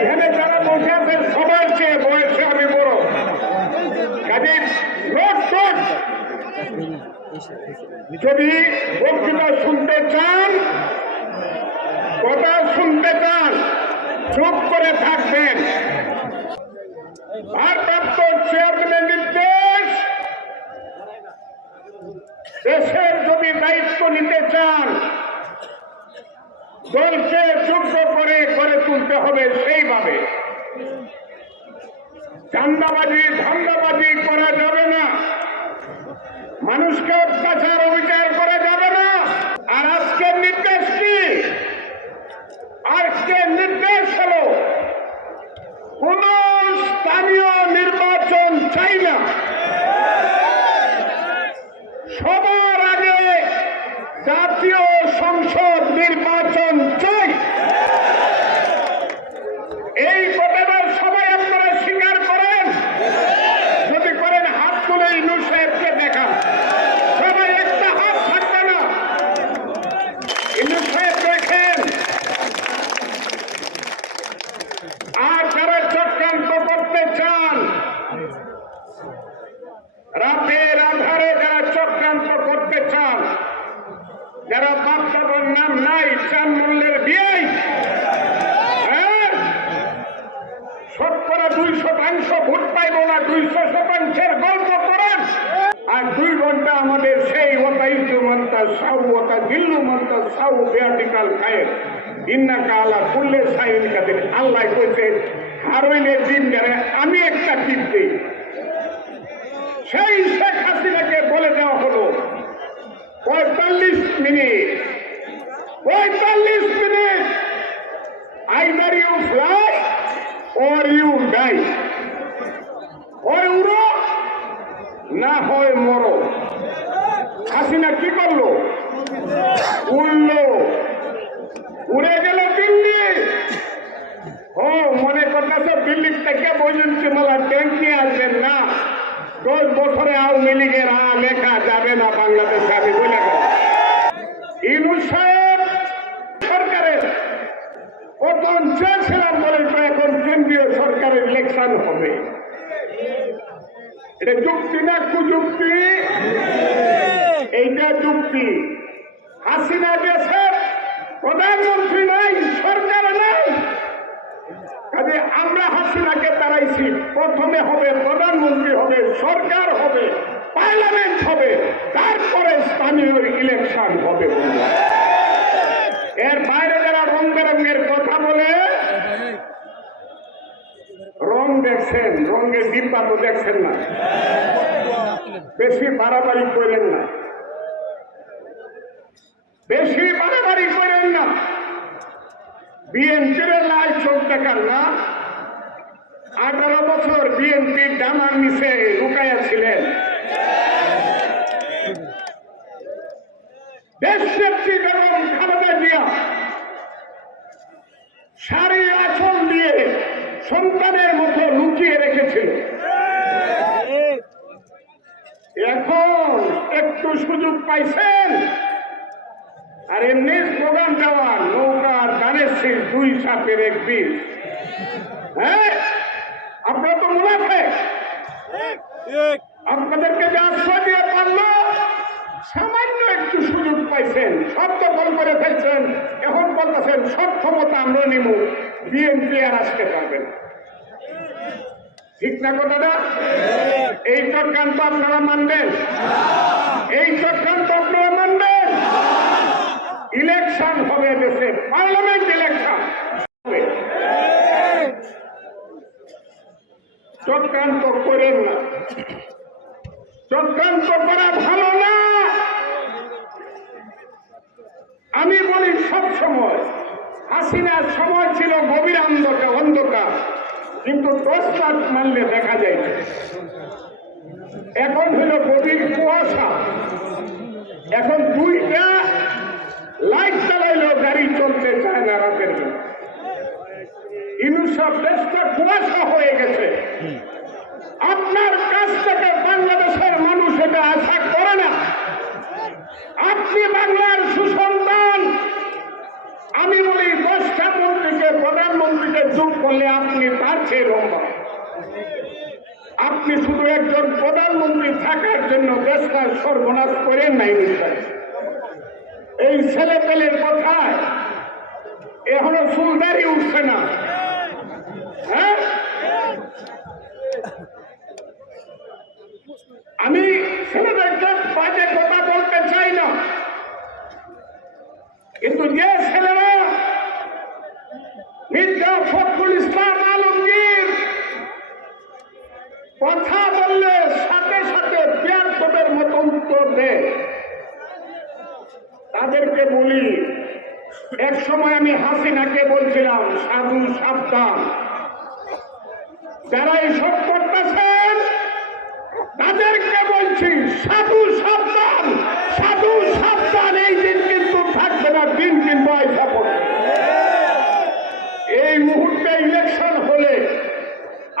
এখানে যারা বসে আছে সবার চেয়ে বয়সে আমি বড়, কাজে যদি বক্তৃতা শুনতে চান, কথা শুনতে চান, চুপ করে থাকবেন। ভারপ্রাপ্ত চেয়ারম্যানের নির্দেশ, দেশের যদি দায়িত্ব নিতে চান, দলকে যোগ্য করে গড়ে তুলতে হবে সেইভাবে। চাঁদাবাজি ধান্দাবাজি করা যাবে না, মানুষকে অত্যাচার অবিচার করা যাবে না। আর আজকের নির্দেশ কি? আজকের নির্দেশ হলো কোন স্থানীয় নির্বাচন চাই না, সবার আগে জাতীয় সংসদ নির্বাচন চাই। এই কথাটা সবাই আপনারা স্বীকার করেন? যদি করেন হাত তুলে ইউনূস সাহেবকে দেখান। সবাই একটা হাত থাকবে না। ইউনূস সাহেব দেখেন। আর যারা চক্রান্ত করতে চান, রাতের আধারে যারা চক্রান্ত করতে চান, যারা বাচ্চাদের নাম নাই, চান মূল্যের বিয়ে, শতকরা 200% ভোট পাইব না, 200%-এর গল্প করেন। আর 2 ঘন্টা আমাদের সেই ওতাইজুমন্তা সাউ ওতা জিল্লুমন্তা সাউ বেয়াটিকাল খায় ইন্নাকা আলা কুল্লে সাইন কাদের। আল্লাহ কইছে হারইনের দিন যারা আমি একটা টিপ দিই। সেই শেখ হাসিনাকে বলে দেওয়া হলো 45 minute, 45 minute, either you fly or you die, হয় উড়ো না হয় মরো। হাসিনা কি করলো? উড়লো, উড়ে গেল দিল্লি। ও মনে করতেছে দিল্লির থেকে বৈজন্তীমালা ট্যাঙ্ক নিয়ে আসবেন না, 10 বছরে আওয়ামী লীগের লেখা যাবে না বাংলাদেশে। আমি বলে গেল ইউনূস সাহেব সরকারের পতন চেয়েছিলাম বলে তো এখন কেন্দ্রীয় সরকারের ইলেকশন হবে। এটা যুক্তি না কুযুক্তি? এইটা যুক্তি। হাসিনা গেছে, প্রধানমন্ত্রী নাই, সরকার নাই, কাজে আমরা হাসিনাকে তাড়াইছি। প্রথমে হবে প্রধানমন্ত্রী, হবে সরকার, হবে পার্লামেন্ট, হবে তারপরে স্থানীয় ইলেকশন হবে। এর বাইরে যারা রং বেরঙের কথা বলে, রং দেখছেন, রঙের ডিব্বা তো দেখছেন না। বেশি বাড়াবাড়ি করেন না, বেশি বাড়াবাড়ি করেন না। বিএনপির লাই চোখ দেখান না। 18 বছর বিএনপির ডানার নিচে লুকাইয়া ছিলেন। দেশনেত্রী বেগম খালেদা জিয়া শাড়ি আঁচল দিয়ে সন্তানের মতো লুকিয়ে রেখেছিল। এখন একটু সুযোগ পাইছেন, আর এমনি স্লোগান দেওয়া নৌকার দানের শেষ 2 সাপের 1 বিষ। হ্যাঁ, আপনারা তো মুনাফেক। আপনাদেরকে যে আশ্রয় দিয়ে পারল, সামান্য একটু সুযোগ পাইছেন, সব দখল করে ফেলছেন। এখন বলতেছেন সব ক্ষমতা আমরা নিব, বিএনপি আর আসতে পারবেন। ঠিক না কথাটা? এই চক্রান্ত আপনারা মানবেন? এই চক্রান্ত আপনারা মানবেন? ইলেকশন হবে দেশে, পার্লামেন্ট ইলেকশন হবে। চক্রান্ত করেন না, চক্রান্ত করা ভালো না। আমি বলি সব সময়, হাসিনার সময় ছিল গভীর অন্ধকার, কিন্তু 10 রাত মানলে দেখা যায়। এখন হলো গভীর কুয়াশা। এখন 2টা লাইট চালাইলেও গাড়ি চলতে চায় না রাতের বেলা। ইউনূস সাহেব দেশটা কুয়াশা হয়ে গেছে। আপনার কাছ থেকে বাংলাদেশের মানুষ এটা আশা করে না। আপনি বাংলার সুসন্তান। আমি বলি 10টা মন্ত্রীকে প্রধানমন্ত্রীকে যোগ করলে আপনি তার চেয়ে লম্বা। আপনি শুধু একজন প্রধানমন্ত্রী থাকার জন্য দেশটা সর্বনাশ করেন নাই। এই ছেলে পেলের কথায় এখনো চুলদারি উঠছে না। হ্যাঁ, আমি ছেলেদেরকে বাজে কথা বলতে চাই না, কিন্তু যে ছেলেরা মির্জা ফখরুল ইসলাম আলমগীর কথা বললে সাথে সাথে বিয়ার মতো উত্তর দেয়, তাদেরকে বলি, এক সময় আমি হাসিনাকে বলছিলাম সাধু সাবধান। যারা এইসব করতেছেন তাদেরকে বলছি সাধু সাবধান, সাধু সাবধান। এই দিন কিন্তু থাকবে না, দিন কিন্তু আইসা পড়বে। এই মুহূর্তে ইলেকশন হলে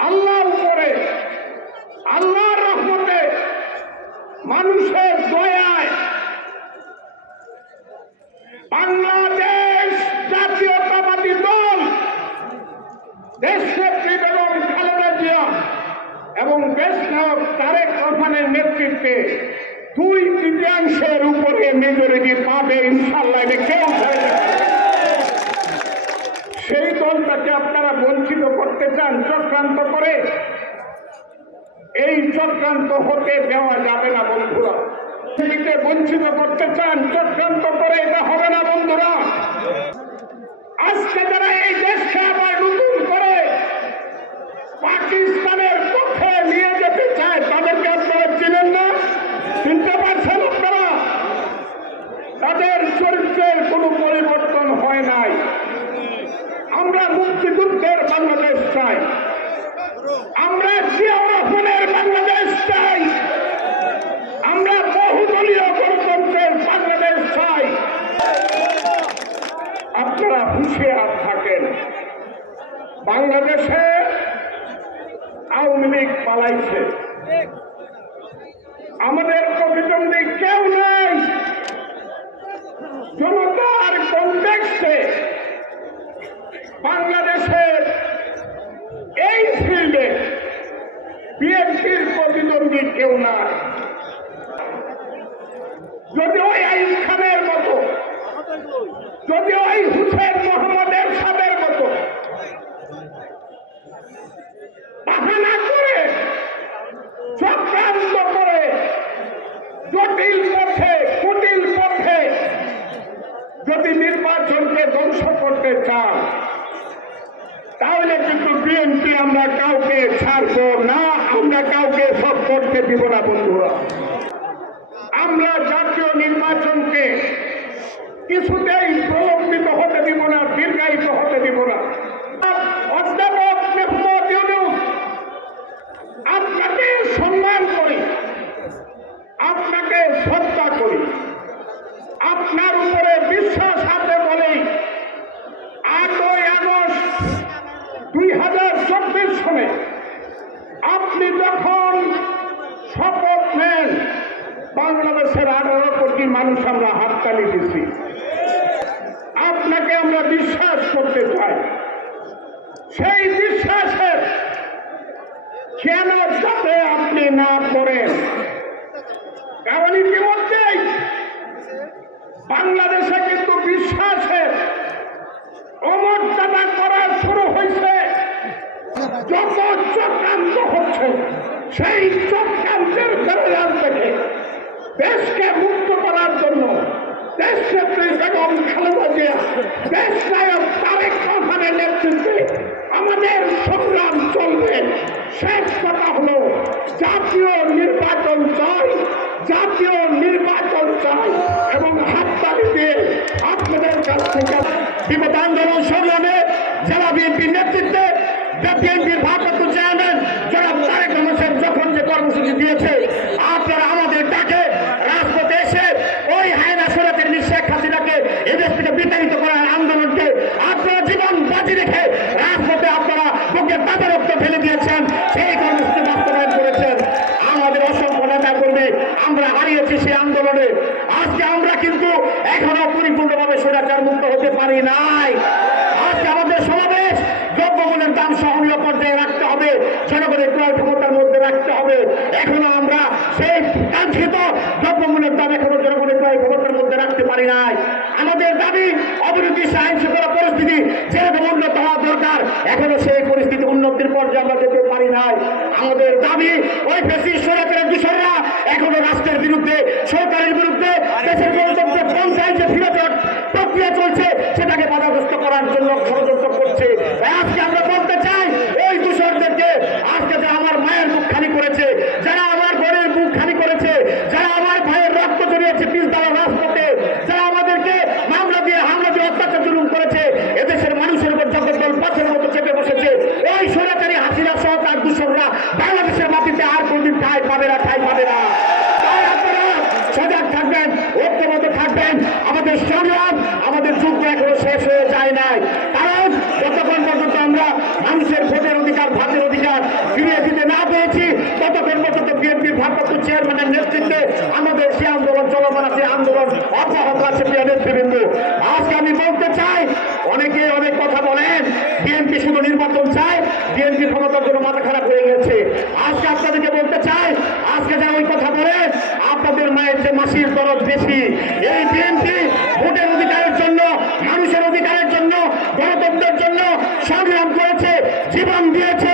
আল্লাহর উপরে, আল্লাহর রহমতে, মানুষের দয়ায় বাংলাদেশ জাতীয়তাবাদী দল দেশনেত্রী বেগম খালেদা জিয়া এবং দেশনায়ক তারেক রহমানের নেতৃত্বে 2/3 উপরে মেজরিটি পাবে ইনশাআল্লাহ। কেউ সেই দলটাকে আপনারা বঞ্চিত করতে চান চক্রান্ত করে। এই চক্রান্ত হতে দেওয়া যাবে না বন্ধুরা। বঞ্চিত করতে চান চক্রান্ত করে, এটা হবে না বন্ধুরা। আজকে যারা এই দেশকে আবার নতুন করে পাকিস্তানের পক্ষে নিয়ে যেতে চায় তাদেরকে আপনারা চিনেন না, চিনতে পারছেন আপনারা? তাদের চরিত্রের কোনো পরিবর্তন হয় নাই। আমরা মুক্তিযুদ্ধের বাংলাদেশ চাই, আমরা জিয়াউর রহমানের বাংলাদেশ চাই, আমরা বহুদলীয় গণতন্ত্রের বাংলাদেশ চাই। আপনারা হুঁশিয়ার থাকেন। বাংলাদেশে আওয়ামী লীগ পালাইছে, আমাদের প্রতিদ্বন্দ্বী কেউ নেই। জনতার কনটেক্সটে বাংলাদেশের এই ফিল্ডে বিএনপির প্রতিদ্বন্দ্বী কেউ নাই। যদি ওই আইয়ুব খানের মতো, যদি ওই হুসেন মোহাম্মদ এরশাদের মতো বাহানা করে, চক্রান্ত করে, জটিল পথে, কুটিল পথে যদি নির্বাচনকে ধ্বংস করতে চান, তাহলে কিন্তু বিএনপি আমরা কাউকে ছাড়বো না, আমরা কাউকে সব করতে দিব না বন্ধুরা। আমরা জাতীয় নির্বাচনকে কিছুতেই প্রলম্বিত হতে দিব না, দীর্ঘায়িত হতে দিব না। অধ্যাপক মোহাম্মদ ইউনূস, আপনাকে সম্মান করি, আপনাকে শ্রদ্ধা করি, আপনার উপরে বিশ্বাস আছে বলেই 8ই আগস্ট 2024 সনে আপনি যখন শপথ নেন, বাংলাদেশের 18 কোটি মানুষ আমরা হাততালি দিচ্ছি। আপনাকে আমরা বিশ্বাস করতে চাই। সেই বিশ্বাসের কেন যাতে আপনি না করেন, কারণ ইতিমধ্যেই বাংলাদেশে কিন্তু বিশ্বাসের অমর্যাদা করা শুরু হয়েছে। যত চক্রান্ত হচ্ছে, সেই চক্রান্তের ফেরার থেকে দেশকে মুক্ত করার জন্য দেশনেত্রী বেগম খালেদা জিয়া, দেশনায়ক তারেক রহমানের নেতৃত্বে আমাদের সংগ্রাম চলবে। শেষ কথা হলো, জাতীয় নির্বাচন চাই, জাতীয় নির্বাচন চাই এবং হাততালি দিয়ে আপনাদের কাছ থেকে বিগত আন্দোলন সংগ্রামে জেলা বিএনপির নেতৃত্বে বিএনপির ভারপ্রাপ্ত চেয়ারম্যান যারা তারেক রহমান যখন যে কর্মসূচি দিয়েছে, আপনারা আমাদের ডাকে রাজপথে এসে ওই হায়না সরাতের শেখ হাসিনাকে এদেশ থেকে বিতাড়িত করার আন্দোলনকে আপনারা জীবন বাজি রেখে রাজপথে আপনারা বুকের তাজা রক্ত ফেলে দিয়েছেন, সেই কর্মসূচি বাস্তবায়ন করেছেন। আমাদের অসংখ্য নেতা কর্মী আমরা হারিয়েছি সেই আন্দোলনে। আজকে আমরা কিন্তু এখনো পরিপূর্ণভাবে স্বৈরাচার মুক্ত হতে পারি নাই। আজকে আমাদের সমাবেশ দাম সহনীয় পর্যায়ে রাখতে হবে, জনগণের ক্রয় ক্ষমতার মধ্যে রাখতে হবে। এখনো আমরা সেই কাঙ্ক্ষিত দ্রব্যমূল্যের দাম এখনো জনগণের ক্রয় ক্ষমতার মধ্যে রাখতে পারি নাই। আমাদের দাবি অবিরোধী আইন শৃঙ্খলা পরিস্থিতি যেরকম উন্নত হওয়া দরকার, এখনো সেই পরিস্থিতি উন্নতির পর্যায়ে আমরা যেতে পারি নাই। আমাদের দাবি ওই ফ্যাসিস্ট সরকারের দূষণরা এখনো রাষ্ট্রের বিরুদ্ধে, সরকারের বিরুদ্ধে, দেশের গণতন্ত্রের পঞ্চায়েত যে ফিরত প্রক্রিয়া চলছে সেটাকে বাধাগ্রস্ত করার জন্য ষড়যন্ত্র করছে। আজকে আমরা বলতে চাই ওই দূষণদেরকে, আজকে যারা আমার মায়ের বুক খালি করেছে, যারা আমার বোনের বুক খালি করেছে, যারা আমার ভাইয়ের রক্ত জড়িয়েছে পিলতলা রাজপথে, যারা আমাদেরকে মামলা দিয়ে হামলা দিয়ে অত্যাচার জুলুম করেছে, এদেশের মানুষের উপর জগদ্দল পাথরের মতো চেপে বসেছে, ওই সরাসরি হাসিনা সহ তার দূষণরা বাংলাদেশের মাটিতে আর কোনদিন ঠাঁই পাবে না, ঠাঁই পাবে না। তাই আপনারা সজাগ থাকবেন, ঐক্যবদ্ধ থাকবেন। আমাদের সংগ্রাম, আমাদের যুদ্ধ এখনো শেষ হয়ে যায় নাই। কারণ যতক্ষণ পর্যন্ত আমরা মানুষের ভোটের অধিকার, ভাতের অধিকার ফিরিয়ে দিতে না পেয়েছি, ততক্ষণ পর্যন্ত বিএনপির ভারপ্রাপ্ত চেয়ারম্যানের নেতৃত্বে আমাদের সে আন্দোলন চলমান আছে, আন্দোলন অব্যাহত আছে। প্রিয় নেতৃবৃন্দ, আজকে আমি বলতে চাই, অনেকে অনেক কথা বলেন, বিএনপি শুধু নির্বাচন চায়, বিএনপি ক্ষমতার জন্য মাথা খারাপ হয়ে গেছে। আজকে আপনাদেরকে বলতে চাই, আজকে যারা ওই কথা বলেন, আপনাদের মায়ের যে মাসির দরদ বেশি। এই বিএনপি ভোটের অধিকারের জন্য, মানুষের অধিকারের জন্য, গণতন্ত্রের জন্য সংগ্রাম করেছে, জীবন দিয়েছে।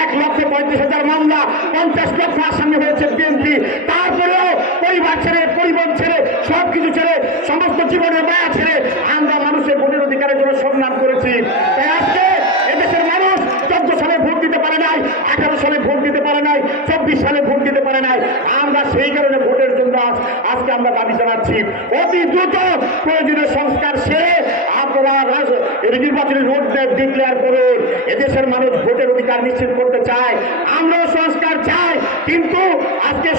1,35,000 মামলা, 50 লক্ষ আসামি হয়েছে বিএনপি। তারপরেও পরিবার ছেড়ে, পরিবার ছেড়ে, সবকিছু ছেড়ে, সমস্ত জীবনের মায়া ছেড়ে আমরা মানুষের ভোটের অধিকারের জন্য সংগ্রাম করেছি। তাই আজকে এদেশের মানুষ 14 সালে ভোট দিতে পারে নাই, 18 সালে ভোট দিতে পারে নাই, 24 সালে ভোট দিতে পারে নাই। আমরা সেই কারণে ভোটের জন্য আজকে আমরা দাবি জানাচ্ছি, অতি দ্রুত প্রয়োজনীয় সংস্কার সেরে আপনারা নির্বাচনী রোড ম্যাপ ডিক্লেয়ার করুন। এদেশের মানুষ ভোটের অধিকার নিশ্চিত করতে চায়, আমরাও সংস্কার চাই। কিন্তু আজকে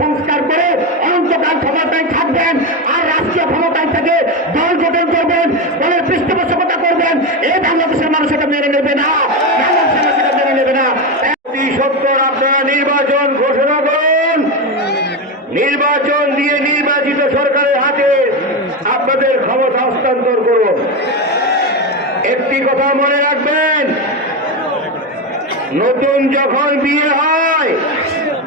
সংস্কার করে অনন্তকাল ক্ষমতায় থাকবেন আর রাষ্ট্রীয় ক্ষমতায় থেকে দল গঠন করবেন, দলের পৃষ্ঠপোষকতা করবেন, এই বাংলাদেশের মানুষ এটা মেনে নেবে না, বাংলাদেশের মানুষ এটা মেনে নেবে না। সত্তর আপনারা নির্বাচন ঘোষণা করুন, নির্বাচন দিয়ে নির্বাচিত সরকারের হাতে আপনাদের ক্ষমতা হস্তান্তর করুন। একটি কথা মনে রাখবেন, নতুন যখন বিয়ে হয়,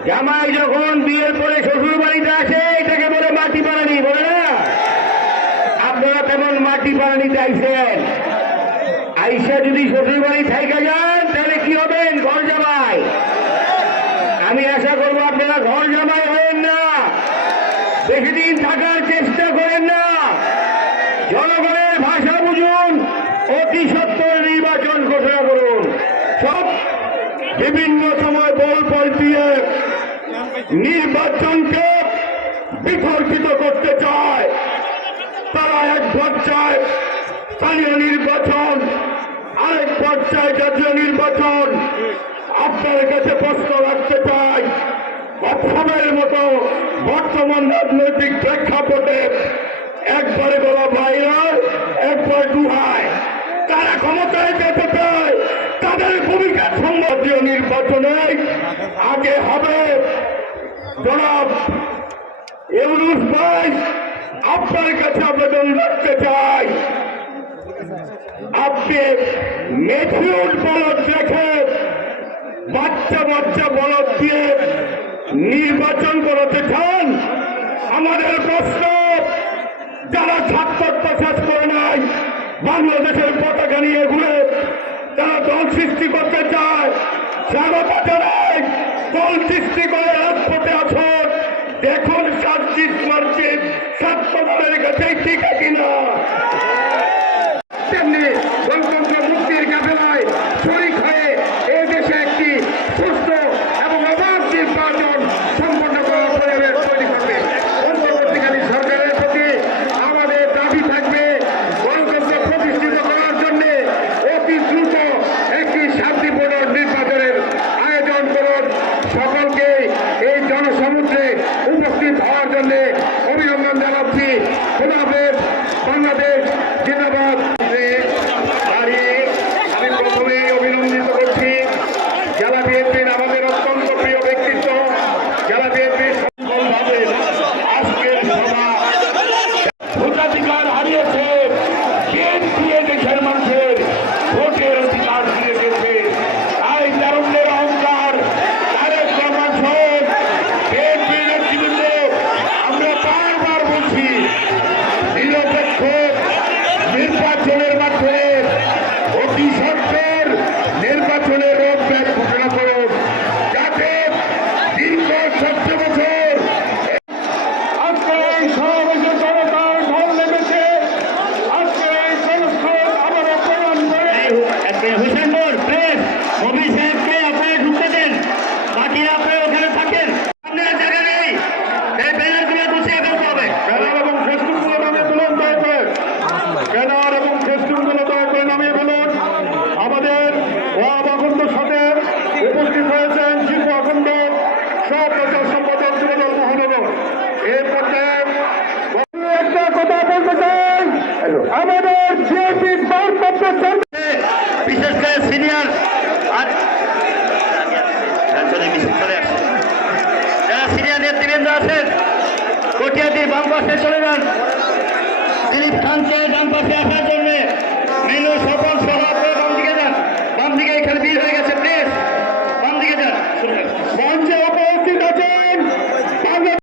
জামাই যখন বিয়ের পরে শ্বশুর বাড়িতে আসে, এটাকে বলে মাটি বানানি, বলে না? আপনারা তেমন মাটি বানানি চাইছেন। আইসা যদি শ্বশুর বাড়ি থাইকা যান, তাহলে কি হবেন? ঘর জামাই। আমি আশা করবো আপনারা ঘর জামাই হবেন না, বেশি দিন থাকার চেষ্টা করেন না, জনগণের ভাষা বুঝুন, অতি সত্বর নির্বাচন ঘোষণা করুন। সব বিভিন্ন সময় বল দিয়ে নির্বাচনকে বিতর্কিত করতে চায়। তারা এক পর্যায়ে স্থানীয় নির্বাচন, আরেক পর্যায়ে জাতীয় নির্বাচন। আপনার কাছে প্রশ্ন রাখতে চাই, প্রথমের মতো বর্তমান রাজনৈতিক প্রেক্ষাপটে একবারে বলা ভাইরাল, একবার ডুহায়, তারা ক্ষমতায় যেতে চায়, তাদের ভূমিকা সংসদীয় নির্বাচনে আগে হবে। জনাব ইউনূস ভাই, আপনার কাছে আবেদন রাখতে চাই, আপনি মেথিউড বলদ রেখে বাচ্চা বাচ্চা বলদ দিয়ে নির্বাচন করাতে চান? আমাদের প্রশ্ন, যারা ছাত্রত্ব শেষ করে নাই, বাংলাদেশের পতাকা নিয়ে ঘুরে যারা দল সৃষ্টি করতে চায়, স্বাগত জানাই। দল সৃষ্টি করে রাজপথে আসুন, দেখুন 7 মার্চে ছাত্র দলের কাছে ঠিক কিনা। তেমনি গণতন্ত্র মুক্তির কাফেলায় শরীক হয়ে এই দেশে একটি সুস্থ এবং অবাধ নির্বাচন সম্পন্ন করার পরিবেশ তৈরি করবে। অন্তর্বর্তীকালীন সরকারের প্রতি আমাদের দাবি থাকবে, গণতন্ত্র প্রতিষ্ঠিত করার জন্য অতি দ্রুত একটি শান্তিপূর্ণ নির্বাচনের আয়োজন করুন। সকলকে এই জনসমুদ্রে উপস্থিত হওয়ার জন্য অভিনন্দন জানাচ্ছি। খোদা হাফেজ। আর চলে মিছিল চলে আসছে। যারা সিনিয়র নেতৃবৃন্দ আছেন কটিয়াদি বাম পাশে চলে যান। দিলীপ খানকে ডান পাশে আসার জন্য মেনু স্বপন সহ আপনারা বাম দিকে যান। বাম দিকে এখানে ভিড় হয়ে গেছে।